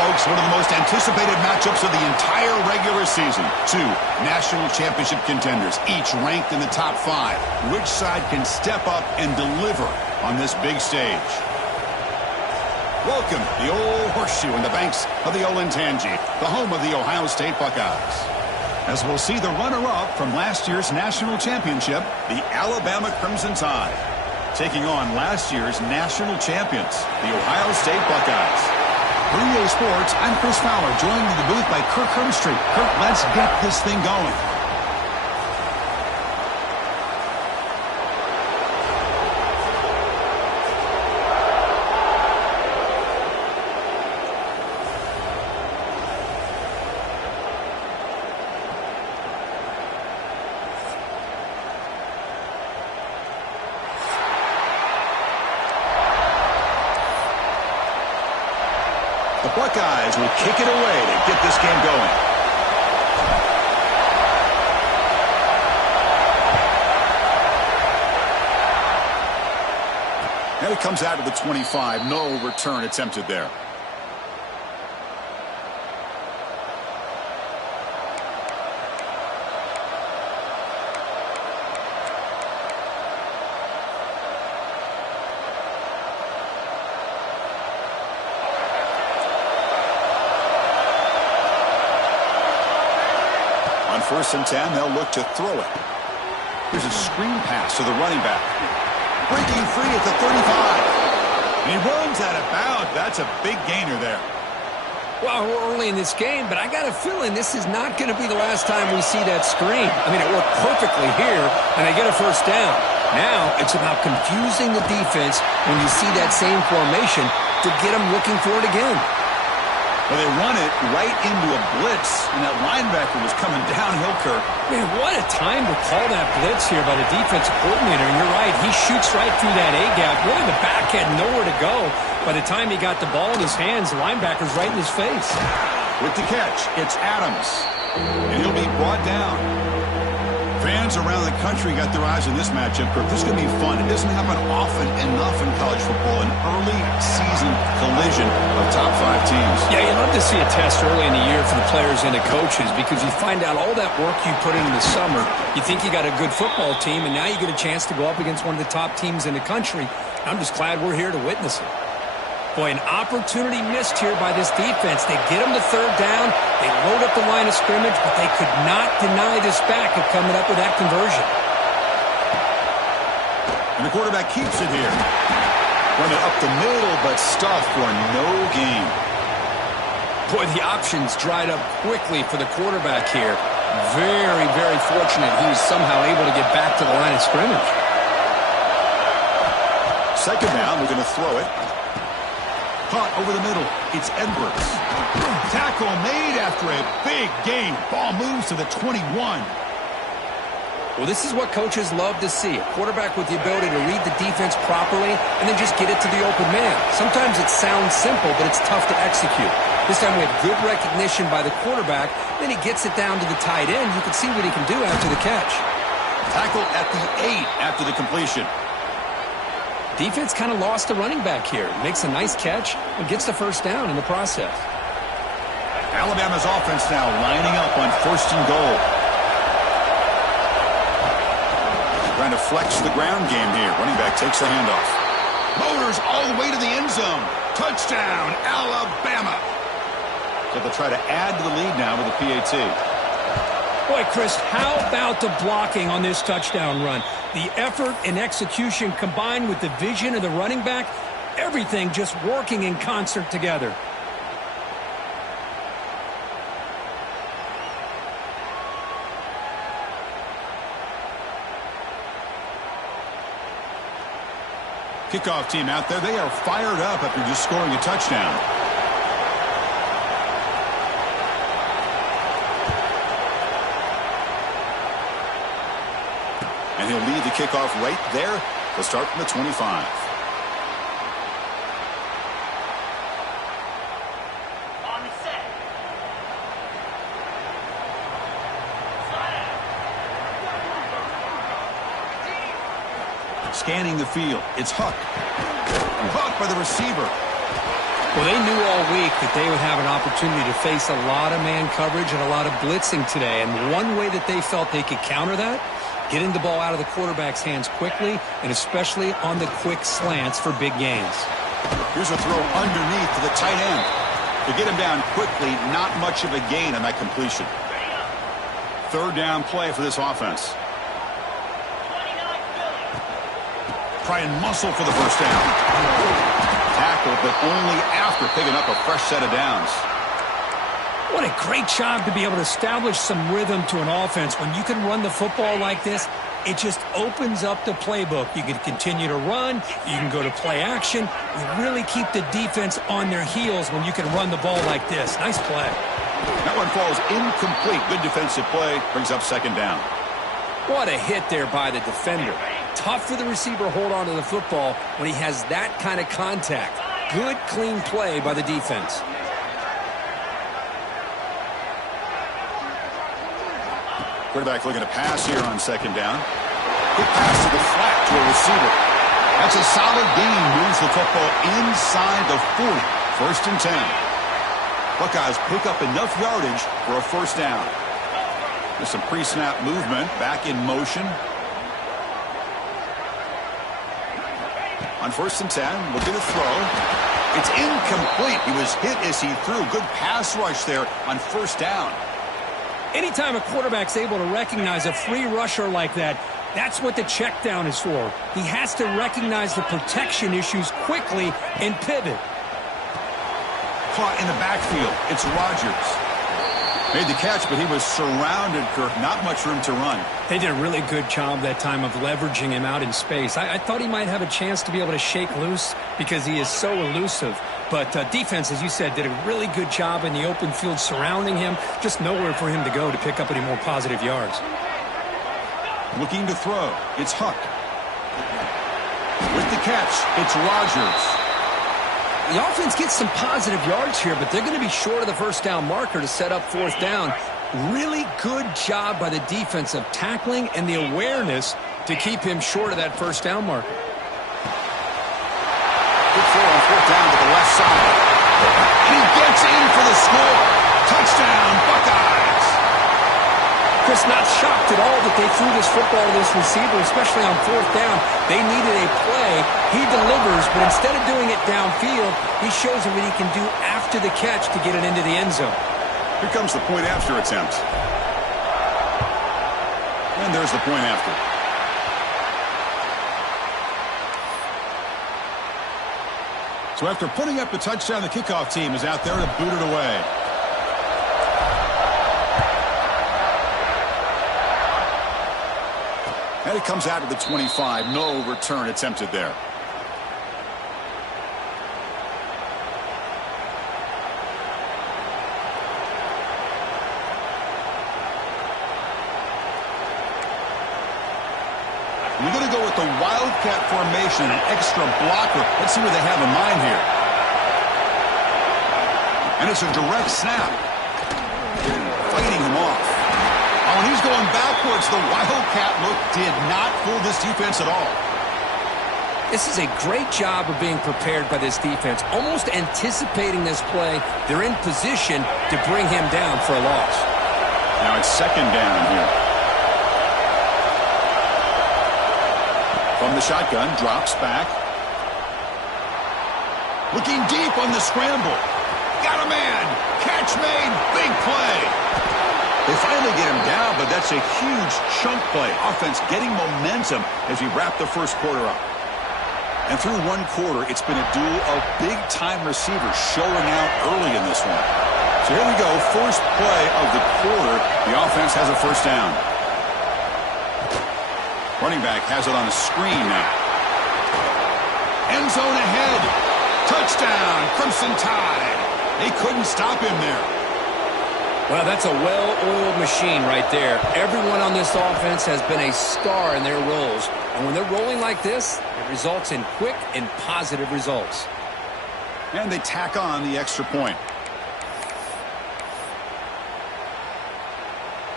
folks, one of the most anticipated matchups of the entire regular season. Two national championship contenders, each ranked in the top 5. Which side can step up and deliver on this big stage? Welcome, the old horseshoe in the banks of the Olentangy, the home of the Ohio State Buckeyes. As we'll see the runner-up from last year's national championship, the Alabama Crimson Tide, taking on last year's national champions, the Ohio State Buckeyes. For EA Sports, I'm Chris Fowler, joined in the booth by Kirk Hermstreet. Kirk, let's get this thing going. The Buckeyes will kick it away to get this game going. And it comes out to the 25. No return attempted there. On 1st and 10, they'll look to throw it. Here's a screen pass to the running back. Breaking free at the 35. And he runs out of bounds. That's a big gainer there. Well, we're early in this game, but I got a feeling this is not going to be the last time we see that screen. I mean, it worked perfectly here, and they get a first down. Now it's about confusing the defense when you see that same formation to get them looking for it again. Well, they run it right into a blitz, and that linebacker was coming downhill, Kirk. Man, what a time to call that blitz here by the defensive coordinator. And you're right, he shoots right through that A-gap. Really, the back had nowhere to go. By the time he got the ball in his hands, the linebacker's right in his face. With the catch, it's Adams, and he'll be brought down. Fans around the country got their eyes on this matchup, Kirk. This is going to be fun. It doesn't happen often enough in college football, an early season collision of top 5 teams. Yeah, you love to see a test early in the year for the players and the coaches because you find out all that work you put in the summer. You think you got a good football team, and now you get a chance to go up against one of the top teams in the country. I'm just glad we're here to witness it. Boy, an opportunity missed here by this defense. They get them to 3rd down. They load up the line of scrimmage, but they could not deny this back of coming up with that conversion. And the quarterback keeps it here. Run it up the middle, but stuffed for no gain. Boy, the options dried up quickly for the quarterback here. Very, very fortunate he was somehow able to get back to the line of scrimmage. 2nd down, they're going to throw it. Caught over the middle. It's Edwards. Tackle made after a big gain. Ball moves to the 21. Well, this is what coaches love to see. A quarterback with the ability to read the defense properly and then just get it to the open man. Sometimes it sounds simple, but it's tough to execute. This time we have good recognition by the quarterback. Then he gets it down to the tight end. You can see what he can do after the catch. Tackled at the 8 after the completion. Defense kind of lost the running back here. Makes a nice catch and gets the first down in the process. Alabama's offense now lining up on 1st and goal. Trying to flex the ground game here. Running back takes the handoff. Motors all the way to the end zone. Touchdown, Alabama. So they'll try to add to the lead now with a PAT. Boy, Chris, how about the blocking on this touchdown run? The effort and execution combined with the vision of the running back, everything just working in concert together. Kickoff team out there, they are fired up after just scoring a touchdown. And he'll lead the kickoff right there to start from the 25. On the set. Scanning the field, it's Huck. Caught by the receiver. Well, they knew all week that they would have an opportunity to face a lot of man coverage and a lot of blitzing today. And one way that they felt they could counter that, getting the ball out of the quarterback's hands quickly, and especially on the quick slants for big gains. Here's a throw underneath to the tight end. To get him down quickly, not much of a gain on that completion. Third down play for this offense. Try and muscle for the first down. Tackle, but only after picking up a fresh set of downs. What a great job to be able to establish some rhythm to an offense. When you can run the football like this, it just opens up the playbook. You can continue to run. You can go to play action. You really keep the defense on their heels when you can run the ball like this. Nice play. That one falls incomplete. Good defensive play. Brings up second down. What a hit there by the defender. Tough for the receiver to hold on to the football when he has that kind of contact. Good, clean play by the defense. Quarterback looking to pass here on second down. Quick pass to the flat to a receiver. That's a solid gain. Moves the football inside the 40. First and 10. Buckeyes pick up enough yardage for a first down. There's some pre-snap movement. Back in motion. On first and 10, look at the throw. It's incomplete. He was hit as he threw. Good pass rush there on first down. Anytime a quarterback's able to recognize a free rusher like that, that's what the check down is for. He has to recognize the protection issues quickly and pivot. Caught in the backfield. It's Rodgers. Made the catch, but he was surrounded, Kirk. Not much room to run. They did a really good job that time of leveraging him out in space. I thought he might have a chance to be able to shake loose because he is so elusive. But defense, as you said, did a really good job in the open field surrounding him. Just nowhere for him to go to pick up any more positive yards. Looking to throw. It's Huck. With the catch, it's Rodgers. The offense gets some positive yards here, but they're going to be short of the first down marker to set up fourth down. Really good job by the defense of tackling and the awareness to keep him short of that first down marker. Good throw on fourth down to the left side. And he gets in for the score. Touchdown, Buckeyes. Chris, not shocked at all that they threw this football to this receiver, especially on fourth down. They needed a play. He delivers, but instead of doing it downfield, he shows them what he can do after the catch to get it into the end zone. Here comes the point after attempt. And there's the point after. So after putting up the touchdown, the kickoff team is out there to boot it away. And it comes out of the 25. No return attempted there. We're going to go with the Wildcat formation, an extra blocker. Let's see what they have in mind here. And it's a direct snap. Fighting him off. Oh, and he's going backwards. The Wildcat look did not fool this defense at all. This is a great job of being prepared by this defense. Almost anticipating this play, they're in position to bring him down for a loss. Now it's second down here. From the shotgun, drops back. Looking deep on the scramble. Got a man. Catch made. Big play. They finally get him down, but that's a huge chunk play. Offense getting momentum as we wrap the first quarter up. And through one quarter, it's been a duel of big-time receivers showing out early in this one. So here we go. First play of the quarter. The offense has a first down. Running back has it on a screen now. End zone ahead. Touchdown, Crimson Tide. They couldn't stop him there. Well, that's a well-oiled machine right there. Everyone on this offense has been a star in their roles. And when they're rolling like this, it results in quick and positive results. And they tack on the extra point.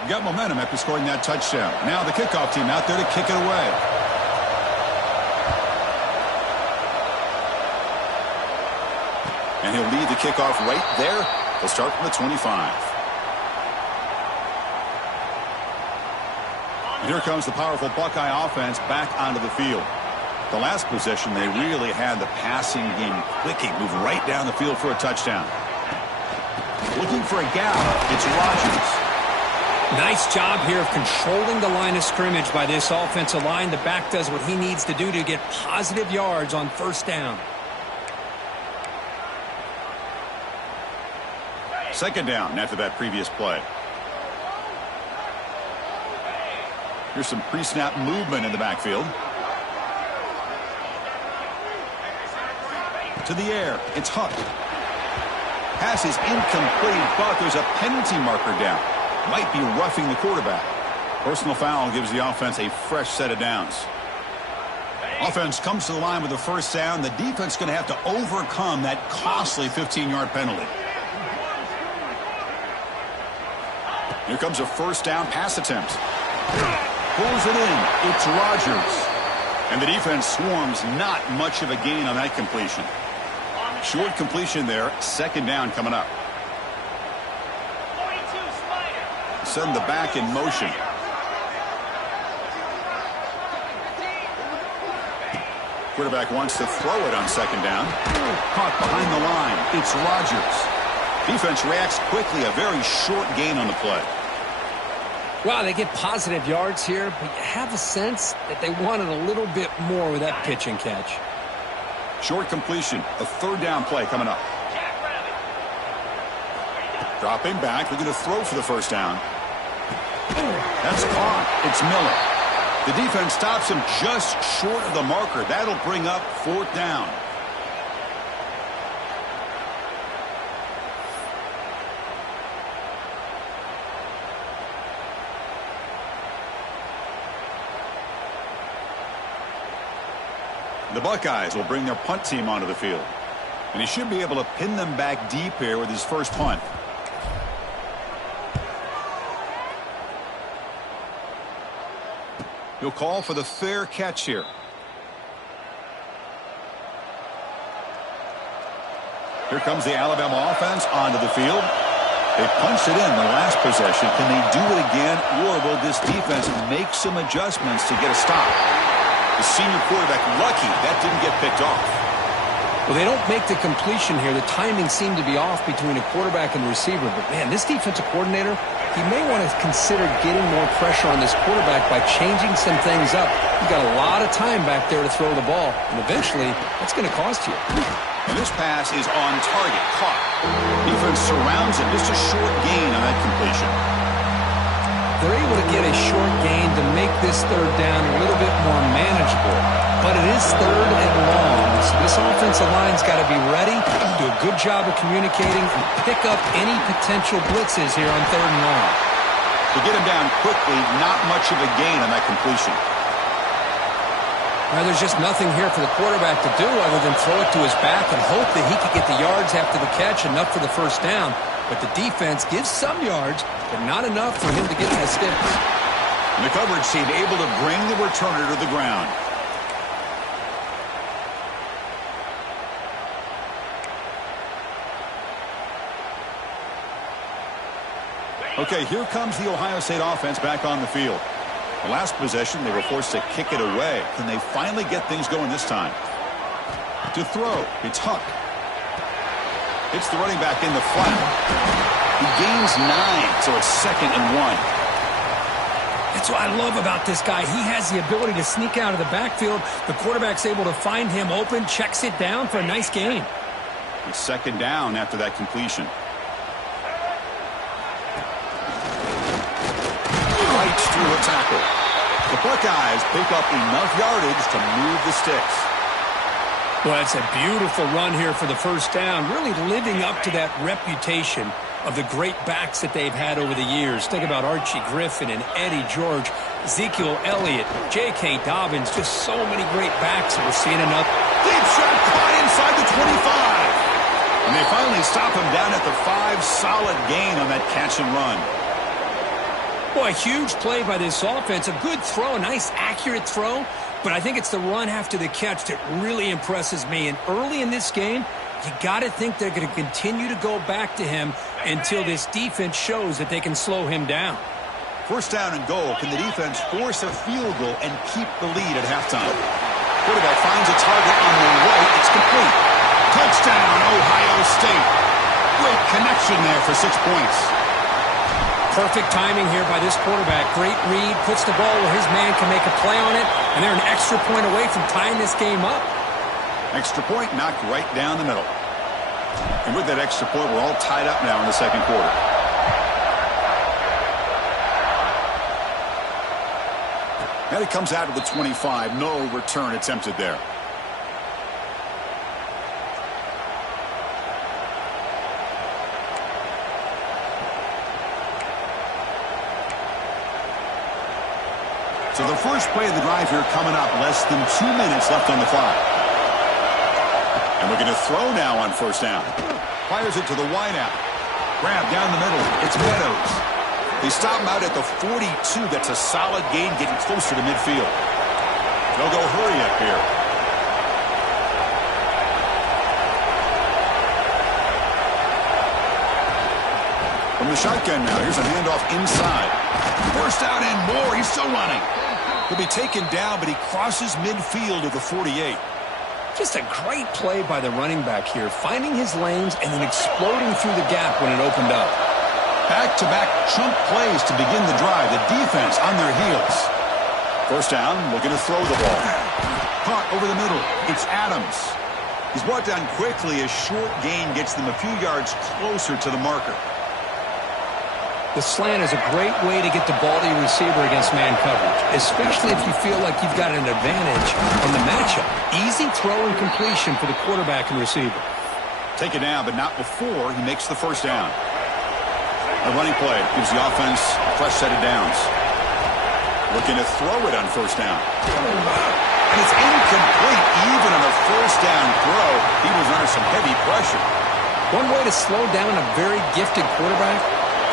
Got momentum after scoring that touchdown. Now the kickoff team out there to kick it away. And he'll lead the kickoff right there. They'll start from the 25. And here comes the powerful Buckeye offense back onto the field. The last possession, they really had the passing game clicking. Move right down the field for a touchdown. Looking for a gap. It's Rodgers. Nice job here of controlling the line of scrimmage by this offensive line. The back does what he needs to do to get positive yards on first down. Second down after that previous play. Here's some pre-snap movement in the backfield. To the air. It's Huck. Pass is incomplete, but there's a penalty marker down. Might be roughing the quarterback. Personal foul gives the offense a fresh set of downs. Offense comes to the line with the first down. The defense is going to have to overcome that costly 15-yard penalty. Here comes a first down pass attempt. Pulls it in. It's Rodgers. And the defense swarms not much of a gain on that completion. Short completion there. Second down coming up. Send the back in motion. Quarterback wants to throw it on second down. Caught behind the line. It's Rodgers. Defense reacts quickly. A very short gain on the play. Wow, they get positive yards here, but you have a sense that they wanted a little bit more with that pitch and catch. Short completion. A third down play coming up. Dropping back. They're going to throw for the first down. That's caught. It's Miller. The defense stops him just short of the marker. That'll bring up fourth down. The Buckeyes will bring their punt team onto the field. And he should be able to pin them back deep here with his first punt. He'll call for the fair catch here. Here comes the Alabama offense onto the field. They punched it in the last possession. Can they do it again, or will this defense make some adjustments to get a stop? The senior quarterback lucky that didn't get picked off. Well, they don't make the completion here. The timing seemed to be off between a quarterback and receiver. But, man, this defensive coordinator, he may want to consider getting more pressure on this quarterback by changing some things up. You've got a lot of time back there to throw the ball, and eventually that's going to cost you. And this pass is on target, caught. Defense surrounds it, just a short gain on that completion. They're able to get a short gain to make this third down a little bit more manageable. But it is third and long, so this offensive line's got to be ready, do a good job of communicating, and pick up any potential blitzes here on third and long. To get him down quickly, not much of a gain on that completion. Well, there's just nothing here for the quarterback to do other than throw it to his back and hope that he can get the yards after the catch, enough for the first down. But the defense gives some yards, but not enough for him to get to the sticks. And the coverage team able to bring the returner to the ground. Okay, here comes the Ohio State offense back on the field. The last possession, they were forced to kick it away. Can they finally get things going this time? To throw, it's Huck. It's the running back in the flat. He gains 9, so it's 2nd and 1. That's what I love about this guy. He has the ability to sneak out of the backfield. The quarterback's able to find him open, checks it down for a nice gain. It's 2nd down after that completion. Right through a tackle. The Buckeyes pick up enough yardage to move the sticks. Well, it's a beautiful run here for the first down, really living up to that reputation of the great backs that they've had over the years. Think about Archie Griffin and Eddie George, Ezekiel Elliott, J.K. Dobbins, just so many great backs. We're seeing enough. Deep shot caught inside the 25. And they finally stop him down at the 5. Solid gain on that catch and run. Boy, a huge play by this offense. A good throw, a nice accurate throw. But I think it's the run after the catch that really impresses me. And early in this game, You got to think they're going to continue to go back to him until this defense shows that they can slow him down. First down and goal. Can the defense force a field goal and keep the lead at halftime? Quarterback finds a target on the right. It's complete. Touchdown, Ohio State. Great connection there for 6 points. Perfect timing here by this quarterback. Great read, puts the ball where his man can make a play on it, and they're an extra point away from tying this game up. Extra point knocked right down the middle. And with that extra point, we're all tied up now in the second quarter. And it comes out of the 25. No return attempted there. So the first play of the drive here coming up. Less than 2 minutes left on the clock. And we're going to throw now on first down. Fires it to the wideout. Grab down the middle. It's Meadows. They stop him out at the 42. That's a solid gain, getting closer to midfield. They'll go hurry up here. From the shotgun now. Here's a handoff inside. First down and more. He's still running. He'll be taken down, but he crosses midfield at the 48. Just a great play by the running back here, finding his lanes and then exploding through the gap when it opened up. Back-to-back chunk plays to begin the drive. The defense on their heels. First down, looking to throw the ball. Caught over the middle. It's Adams. He's brought down quickly. A short gain gets them a few yards closer to the marker. The slant is a great way to get the ball to your receiver against man coverage, especially if you feel like you've got an advantage on the matchup. Easy throw and completion for the quarterback and receiver. Take it down, but not before he makes the first down. A running play gives the offense a fresh set of downs. Looking to throw it on first down. And it's incomplete. Even on a first down throw, he was under some heavy pressure. One way to slow down a very gifted quarterback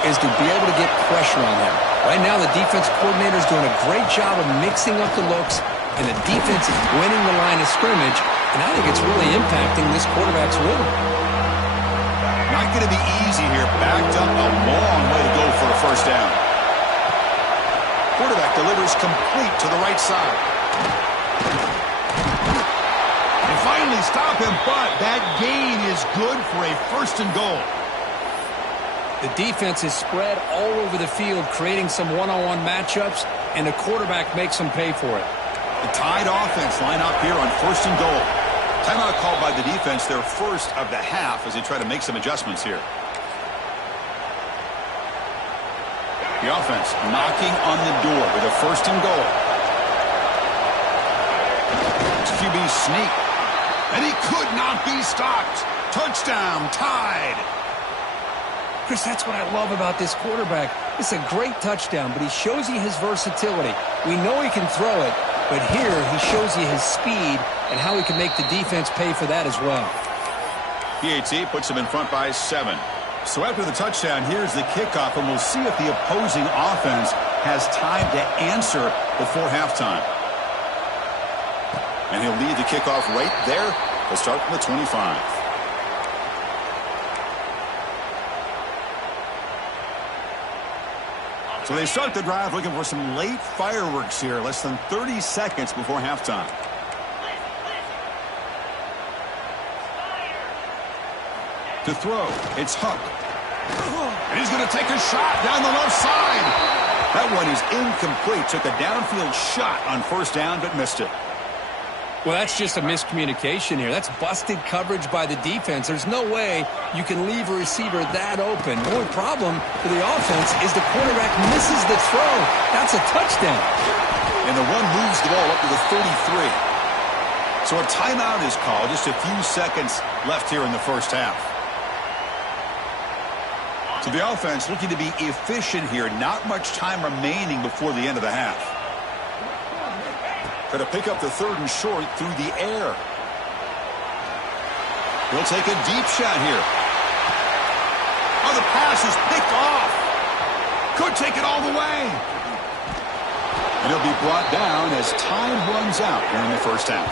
is to be able to get pressure on them. Right now, the defense coordinator is doing a great job of mixing up the looks, and the defense is winning the line of scrimmage, and I think it's really impacting this quarterback's rhythm. Not going to be easy here. Backed up a long way to go for a first down. Quarterback delivers complete to the right side. And finally stop him, but that gain is good for a first and goal. The defense is spread all over the field, creating some one-on-one matchups, and the quarterback makes them pay for it. The tied offense line up here on first and goal. Timeout called by the defense, their first of the half, as they try to make some adjustments here. The offense knocking on the door with a first and goal. It's QB sneak. And he could not be stopped. Touchdown, tied. Chris, that's what I love about this quarterback. It's a great touchdown, but he shows you his versatility. We know he can throw it, but here he shows you his speed and how he can make the defense pay for that as well. PAT puts him in front by 7. So after the touchdown, here's the kickoff, and we'll see if the opposing offense has time to answer before halftime. And he'll lead the kickoff right there. They'll start from the 25. So they start the drive looking for some late fireworks here. Less than 30 seconds before halftime. To throw, it's Huck. And he's going to take a shot down the left side. That one is incomplete. Took a downfield shot on first down, but missed it. Well, that's just a miscommunication here. That's busted coverage by the defense. There's no way you can leave a receiver that open. The only problem for the offense is the quarterback misses the throw. That's a touchdown. And the run moves the ball up to the 33. So a timeout is called. Just a few seconds left here in the first half. So the offense looking to be efficient here. Not much time remaining before the end of the half. Going to pick up the third and short through the air. He'll take a deep shot here. Oh, the pass is picked off. Could take it all the way. And he'll be brought down as time runs out here in the first half.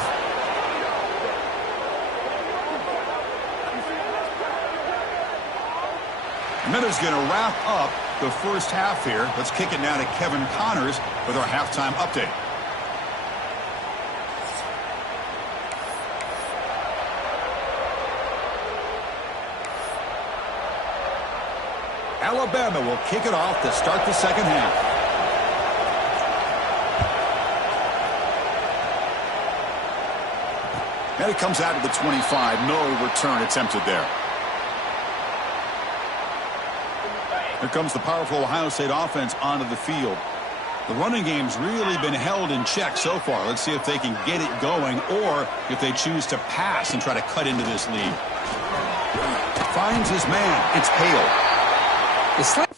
Minuta's going to wrap up the first half here. Let's kick it now to Kevin Connors with our halftime update. Alabama will kick it off to start the second half. And it comes out to the 25. No return attempted there. Here comes the powerful Ohio State offense onto the field. The running game's really been held in check so far. Let's see if they can get it going or if they choose to pass and try to cut into this lead. Finds his man. It's Hale. It's like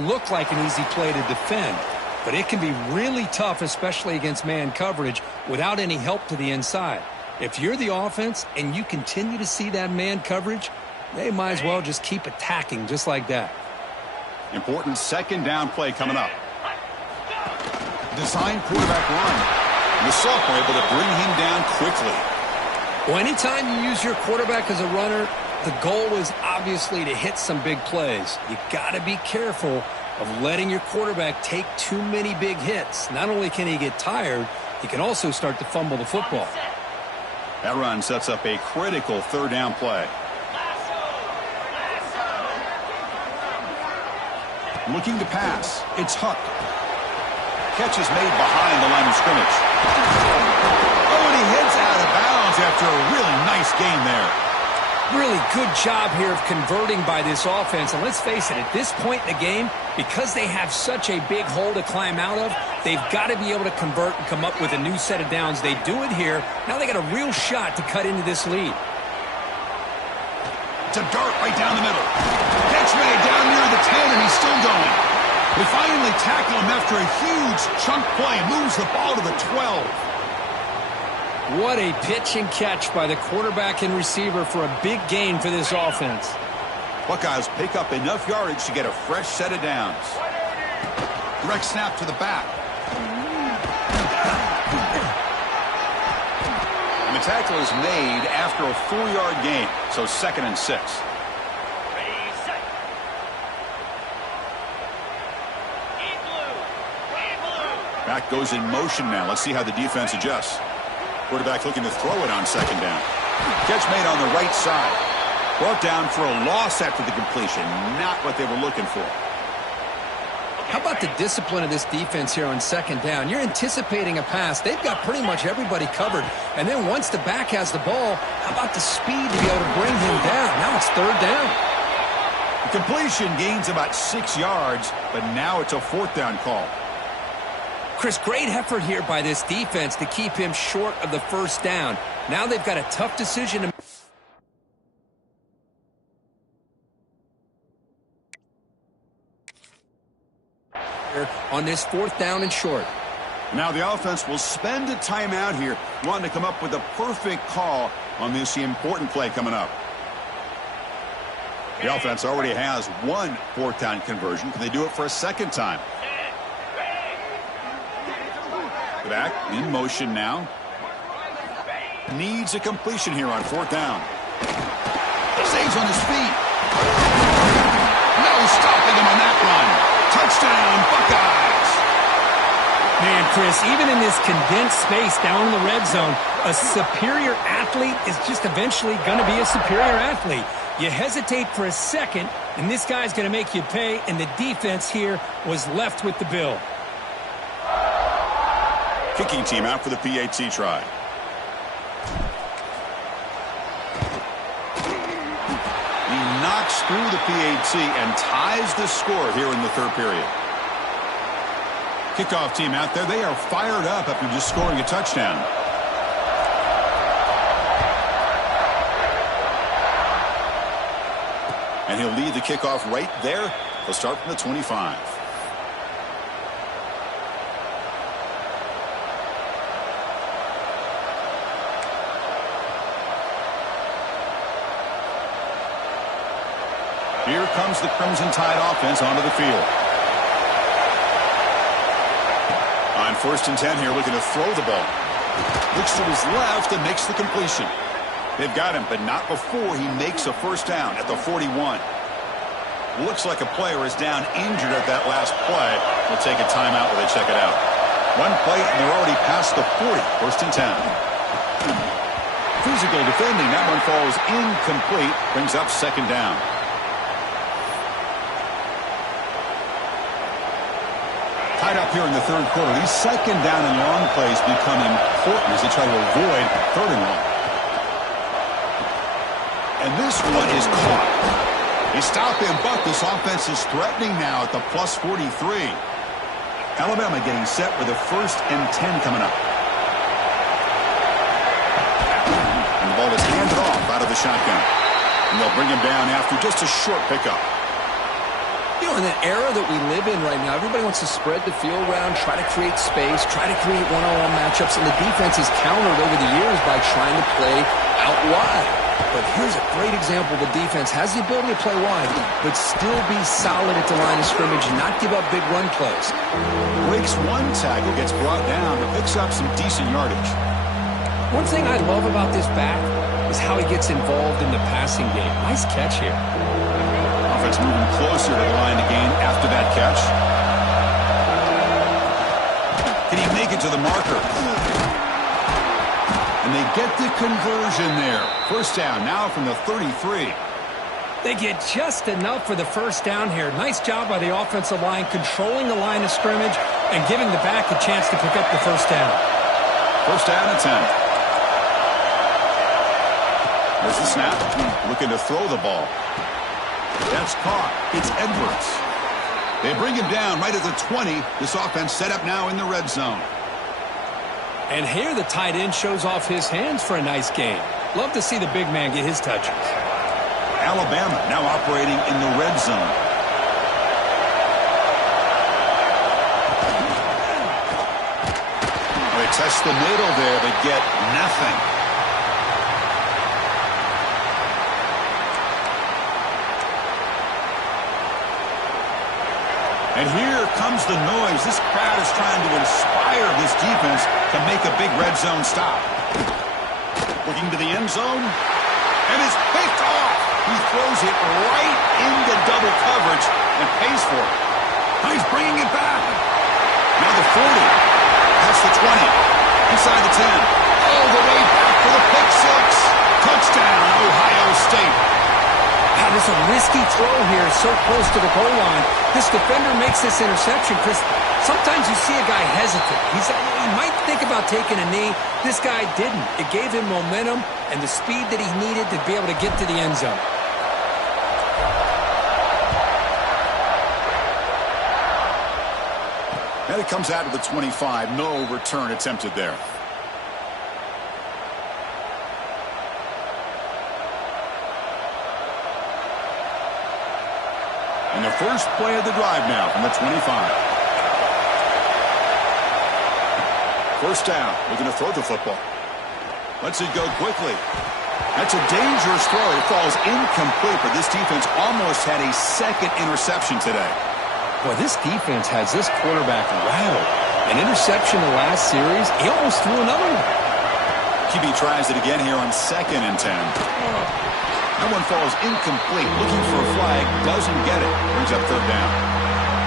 look like an easy play to defend, but it can be really tough, especially against man coverage, without any help to the inside. If you're the offense and you continue to see that man coverage, they might as well just keep attacking just like that. Important second down play coming up. Design quarterback run. The sophomore able to bring him down quickly. Well, anytime you use your quarterback as a runner, the goal is obviously to hit some big plays. You got to be careful of letting your quarterback take too many big hits. Not only can he get tired, he can also start to fumble the football. That run sets up a critical third down play. Looking to pass. It's Huck. Catch is made behind the line of scrimmage. Oh, and he heads out of bounds after a really nice game there. Really good job here of converting by this offense. And let's face it, at this point in the game, because they have such a big hole to climb out of, they've got to be able to convert and come up with a new set of downs. They do it here. Now they got a real shot to cut into this lead. To dart right down the middle. Catch made down near the 10, and he's still going. We finally tackle him after a huge chunk play. Moves the ball to the 12. What a pitch and catch by the quarterback and receiver for a big gain for this offense. Buckeyes pick up enough yardage to get a fresh set of downs. Direct snap to the back. And the tackle is made after a 4-yard gain, so 2nd and 6. Back goes in motion now. Let's see how the defense adjusts. Quarterback looking to throw it on 2nd down. Catch made on the right side. Brought down for a loss after the completion. Not what they were looking for. How about the discipline of this defense here on 2nd down? You're anticipating a pass. They've got pretty much everybody covered. And then once the back has the ball, how about the speed to be able to bring him down? Now it's 3rd down. The completion gains about 6 yards, but now it's a 4th down call. Chris, great effort here by this defense to keep him short of the 1st down. Now they've got a tough decision to make. On this 4th down and short. Now the offense will spend a timeout here, wanting to come up with a perfect call on this important play coming up. The offense already has one 4th down conversion. Can they do it for a 2nd time? Back in motion now. Needs a completion here on 4th down. Stays on his feet. No stopping him on that run. Touchdown, Buckeyes. Man, Chris, even in this condensed space down in the red zone, a superior athlete is just eventually going to be a superior athlete. You hesitate for a second, and this guy's going to make you pay, and the defense here was left with the bill. Kicking team out for the PAT try. He knocks through the PAT and ties the score here in the 3rd period. Kickoff team out there, they are fired up after just scoring a touchdown. And he'll lead the kickoff right there. He'll start from the 25. Here comes the Crimson Tide offense onto the field. On 1st and 10 here, looking to throw the ball. Looks to his left and makes the completion. They've got him, but not before he makes a first down at the 41. Looks like a player is down injured at that last play. We'll take a timeout while they check it out. One play, and they're already past the 40. 1st and 10. Physical defending. That one falls incomplete. Brings up 2nd down. Tied up here in the 3rd quarter. These 2nd down and long plays become important as they try to avoid 3rd and long. And this one is caught. They stop him, but this offense is threatening now at the plus 43. Alabama getting set with a 1st and 10 coming up. And the ball is handed off out of the shotgun. And they'll bring him down after just a short pickup. You know, in the era that we live in right now, everybody wants to spread the field around, try to create space, try to create one-on-one matchups, and the defense is countered over the years by trying to play out wide. But here's a great example. The defense has the ability to play wide, but still be solid at the line of scrimmage and not give up big run plays. Breaks one tackle, gets brought down, but picks up some decent yardage. One thing I love about this back is how he gets involved in the passing game. Nice catch here. Offense moving closer to the line to gain after that catch. Can he make it to the marker? And they get the conversion there. 1st down now from the 33. They get just enough for the 1st down here. Nice job by the offensive line controlling the line of scrimmage and giving the back a chance to pick up the 1st down. 1st down and 10. There's the snap. Looking to throw the ball. That's caught. It's Edwards. They bring him down right at the 20. This offense set up now in the red zone. And here the tight end shows off his hands for a nice game. Love to see the big man get his touches. Alabama now operating in the red zone. They test the middle there, but get nothing. And here comes the noise. This crowd is trying to inspire this defense to make a big red zone stop. Looking to the end zone. And it's picked off. He throws it right into double coverage and pays for it. Now he's bringing it back. Now the 40. That's the 20. Inside the 10. All the way back for the pick six. Touchdown, Ohio State. Wow, this is a risky throw here, so close to the goal line. This defender makes this interception because sometimes you see a guy hesitant. He might think about taking a knee. This guy didn't. It gave him momentum and the speed that he needed to be able to get to the end zone. And it comes out of the 25. No return attempted there. And the first play of the drive now from the 25. 1st down. Looking to throw the football. Lets it go quickly. That's a dangerous throw. It falls incomplete, but this defense almost had a 2nd interception today. Boy, this defense has this quarterback rattled. An interception the last series. He almost threw another one. QB tries it again here on 2nd and 10. That one falls incomplete. Looking for a flag. Doesn't get it. Brings up 3rd down.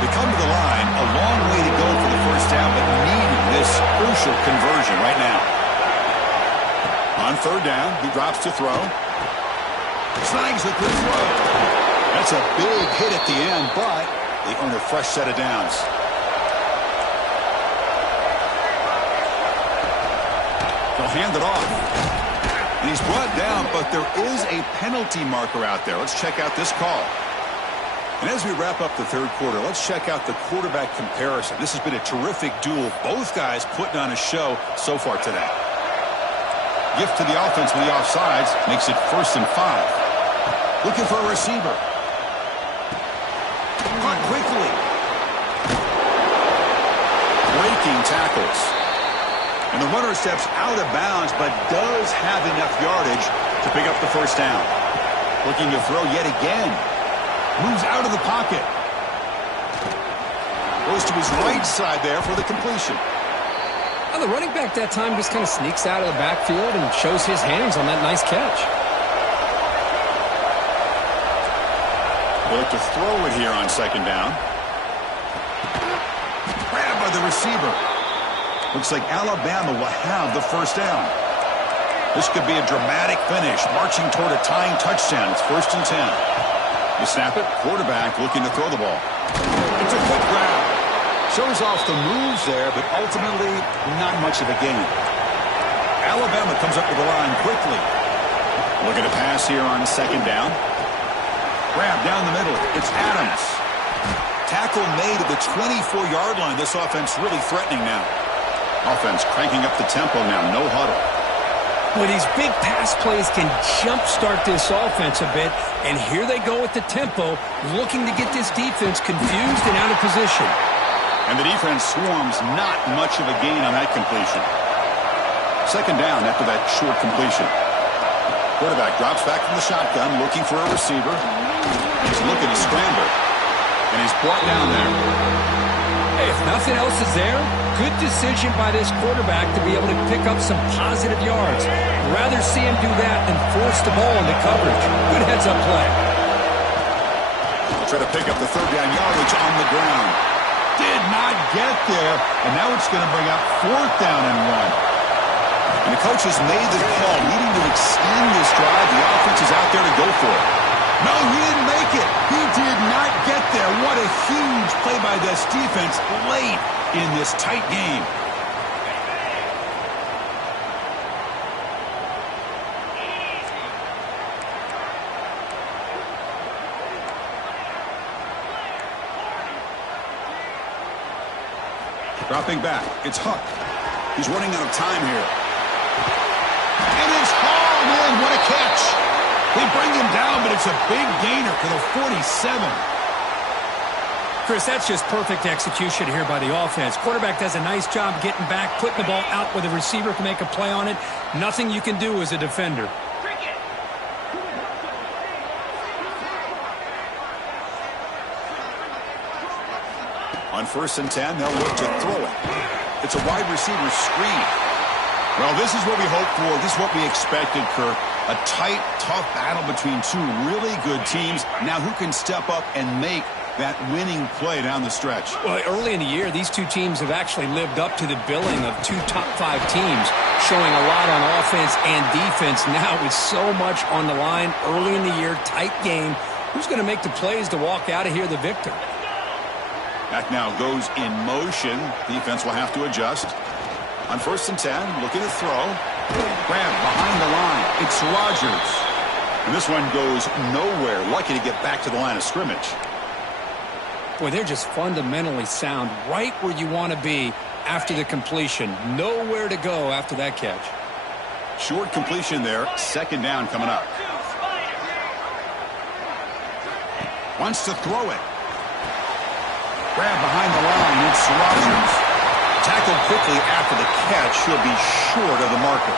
They come to the line. A long way to go for the 1st down, but needing this crucial conversion right now. On 3rd down, he drops to throw. Snags a good throw. That's a big hit at the end, but they earn a fresh set of downs. They'll hand it off. And he's brought down, but there is a penalty marker out there. Let's check out this call. And as we wrap up the 3rd quarter, let's check out the quarterback comparison. This has been a terrific duel. Both guys putting on a show so far today. Gift to the offense with the offsides makes it 1st and 5. Looking for a receiver. breaking tackles. And the runner steps out of bounds, but does have enough yardage to pick up the first down. Looking to throw yet again. Moves out of the pocket. Goes to his right side there for the completion. Now the running back that time just kind of sneaks out of the backfield and shows his hands on that nice catch. They look to throw it here on second down. Grabbed by the receiver. Looks like Alabama will have the first down. This could be a dramatic finish, marching toward a tying touchdown. It's 1st and 10. You snap it, quarterback looking to throw the ball. It's a quick grab. Shows off the moves there, but ultimately not much of a gain. Alabama comes up with the line quickly. Looking to pass here on second down. Grab down the middle. It's Adams. Tackle made at the 24-yard line. This offense really threatening now. Offense cranking up the tempo now. No huddle. Well, these big pass plays can jumpstart this offense a bit, and here they go with the tempo, looking to get this defense confused and out of position. And the defense swarms, not much of a gain on that completion. Second down after that short completion. Quarterback drops back from the shotgun, looking for a receiver. He's looking to scramble. And he's brought down there. Hey, if nothing else is there, good decision by this quarterback to be able to pick up some positive yards. Rather see him do that than force the ball into coverage. Good heads-up play. He'll try to pick up the third down yardage on the ground. Did not get there, and now it's going to bring up 4th down and 1. And the coach has made the call, needing to extend this drive. The offense is out there to go for it. No, he didn't make it. He did not get there. What a huge play by this defense late in this tight game. Dropping back. It's Huck. He's running out of time here. And it's hauled in. What a catch. They bring him down, but it's a big gainer for the 47. Chris, that's just perfect execution here by the offense. Quarterback does a nice job getting back, putting the ball out where the receiver can make a play on it. Nothing you can do as a defender. On 1st and 10, they'll look to throw it. It's a wide receiver screen. Well, this is what we hoped for. This is what we expected, Kirk. A tight, tough battle between two really good teams. Now who can step up and make that winning play down the stretch? Well, early in the year, these two teams have actually lived up to the billing of 2 top 5 teams, showing a lot on offense and defense. Now with so much on the line early in the year, tight game, who's going to make the plays to walk out of here the victor? Back now goes in motion. Defense will have to adjust. On 1st and 10, looking to throw. Grab behind the line. It's Rodgers. And this one goes nowhere. Lucky to get back to the line of scrimmage. Boy, they're just fundamentally sound, right where you want to be after the completion. Nowhere to go after that catch. Short completion there. Second down coming up. Wants to throw it. Grab behind the line. It's Rodgers. Tackled quickly after the catch. He'll be short of the marker.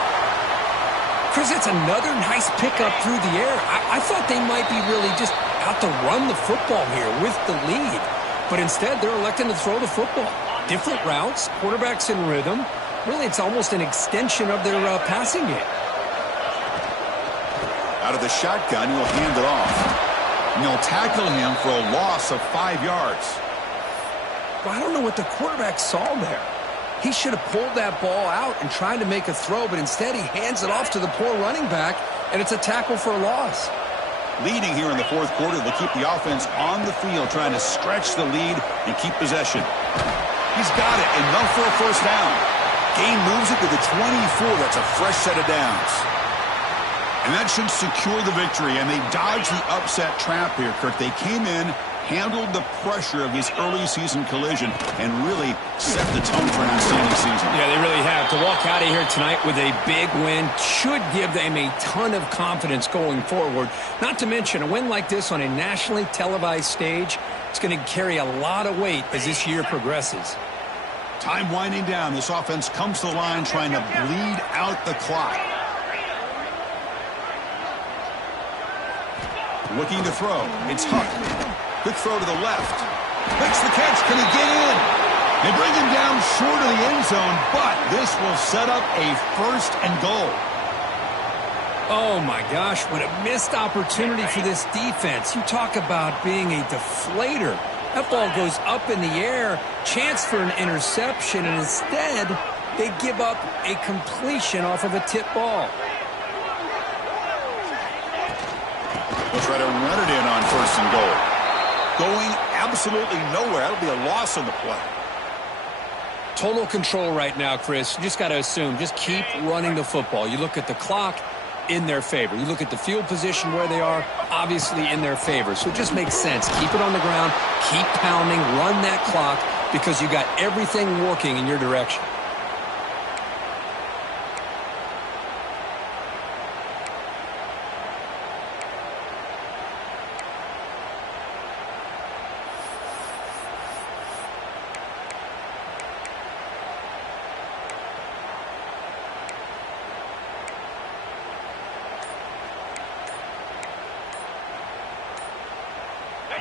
Chris, it's another nice pickup through the air. I thought they might be really just out to run the football here with the lead. But instead, they're electing to throw the football. Different routes, quarterbacks in rhythm. Really, it's almost an extension of their passing game. Out of the shotgun, he'll hand it off. And they'll tackle him for a loss of 5 yards. Well, I don't know what the quarterback saw there. He should have pulled that ball out and tried to make a throw, but instead he hands it off to the poor running back, and it's a tackle for a loss. Leading here in the 4th quarter, they'll keep the offense on the field, trying to stretch the lead and keep possession. He's got it, enough for a first down. Gain moves it to the 24. That's a fresh set of downs. And that should secure the victory, and they dodged the upset trap here, Kirk. They came in, handled the pressure of this early season collision, and really set the tone for an outstanding season. Yeah, they really have. To walk out of here tonight with a big win should give them a ton of confidence going forward. Not to mention, a win like this on a nationally televised stage, it's going to carry a lot of weight as this year progresses. Time winding down. This offense comes to the line trying to bleed out the clock. Looking to throw. It's Huck. Quick throw to the left. Makes the catch. Can he get in? They bring him down short of the end zone, but this will set up a 1st and goal. Oh, my gosh, what a missed opportunity for this defense. You talk about being a deflator. That ball goes up in the air, chance for an interception, and instead they give up a completion off of a tip ball. They'll try to run it in on 1st and goal. Going absolutely nowhere. That'll be a loss on the play. Total control right now, Chris. You just got to assume. Just keep running the football. You look at the clock, in their favor. You look at the field position where they are, obviously in their favor. So it just makes sense. Keep it on the ground. Keep pounding. Run that clock because you got everything working in your direction.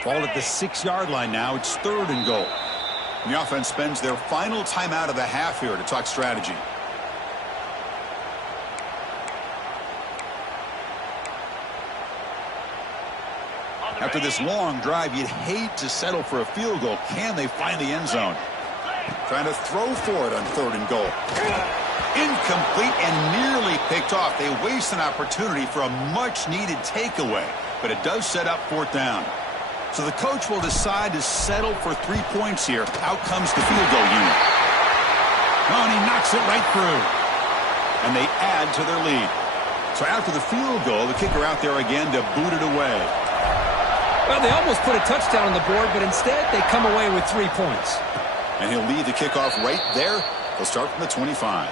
Ball at the 6-yard line now. It's 3rd and goal. And the offense spends their final timeout of the half here to talk strategy. After this long drive, you'd hate to settle for a field goal. Can they find the end zone? Trying to throw for it on 3rd and goal. Incomplete and nearly picked off. They waste an opportunity for a much-needed takeaway, but it does set up 4th down. So the coach will decide to settle for 3 points here. Out comes the field goal unit. Oh, and he knocks it right through. And they add to their lead. So after the field goal, the kicker out there again to boot it away. Well, they almost put a touchdown on the board, but instead they come away with 3 points. And he'll lead the kickoff right there. They'll start from the 25.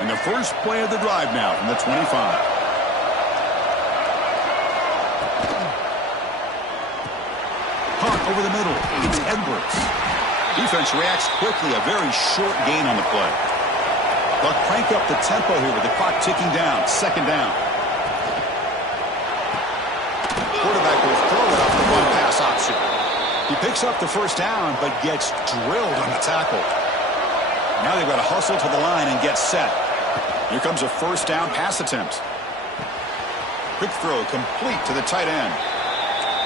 And the first play of the drive now from the 25. Over the middle. It's Edwards. Defense reacts quickly. A very short gain on the play. They'll crank up the tempo here with the clock ticking down. 2nd down. Quarterback will throw it off the one-pass option. He picks up the 1st down, but gets drilled on the tackle. Now they've got to hustle to the line and get set. Here comes a 1st down pass attempt. Quick throw complete to the tight end.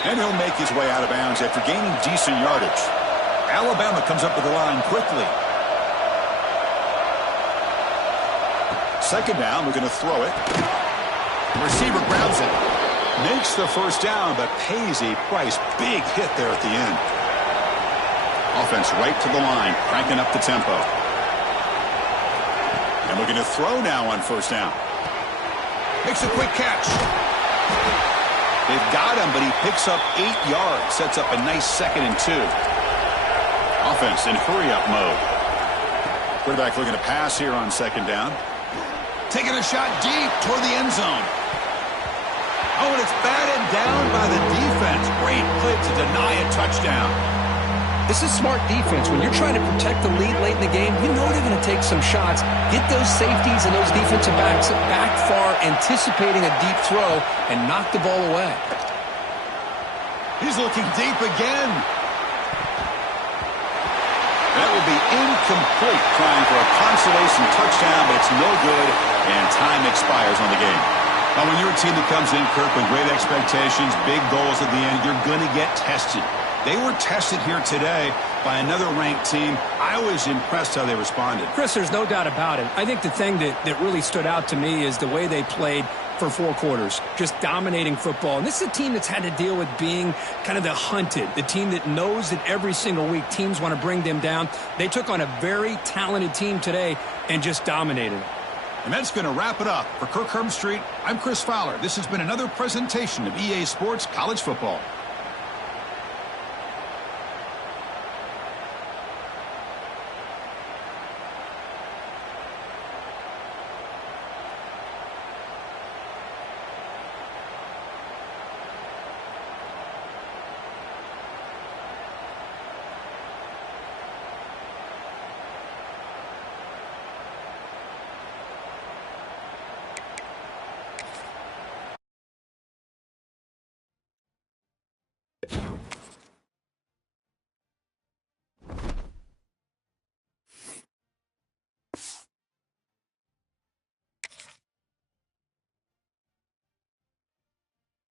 And he'll make his way out of bounds after gaining decent yardage. Alabama comes up to the line quickly. 2nd down, we're going to throw it. The receiver grabs it. Makes the 1st down, but pays a price. Big hit there at the end. Offense right to the line, cranking up the tempo. And we're going to throw now on 1st down. Makes a quick catch. They've got him, but he picks up 8 yards. Sets up a nice 2nd and 2. Offense in hurry-up mode. Quarterback looking to pass here on 2nd down. Taking a shot deep toward the end zone. Oh, and it's batted down by the defense. Great play to deny a touchdown. This is smart defense. When you're trying to protect the lead late in the game, you know they're going to take some shots. Get those safeties and those defensive backs back far, anticipating a deep throw, and knock the ball away. He's looking deep again. That will be incomplete, trying for a consolation touchdown, but it's no good, and time expires on the game. Now, when you're a team that comes in, Kirk, with great expectations, big goals at the end, you're going to get tested. They were tested here today by another ranked team. I was impressed how they responded. Chris, there's no doubt about it. I think the thing that really stood out to me is the way they played for 4 quarters, just dominating football. And this is a team that's had to deal with being kind of the hunted, the team that knows that every single week teams want to bring them down. They took on a very talented team today and just dominated. And that's going to wrap it up. For Kirk Herbstreit, I'm Chris Fowler. This has been another presentation of EA Sports College Football.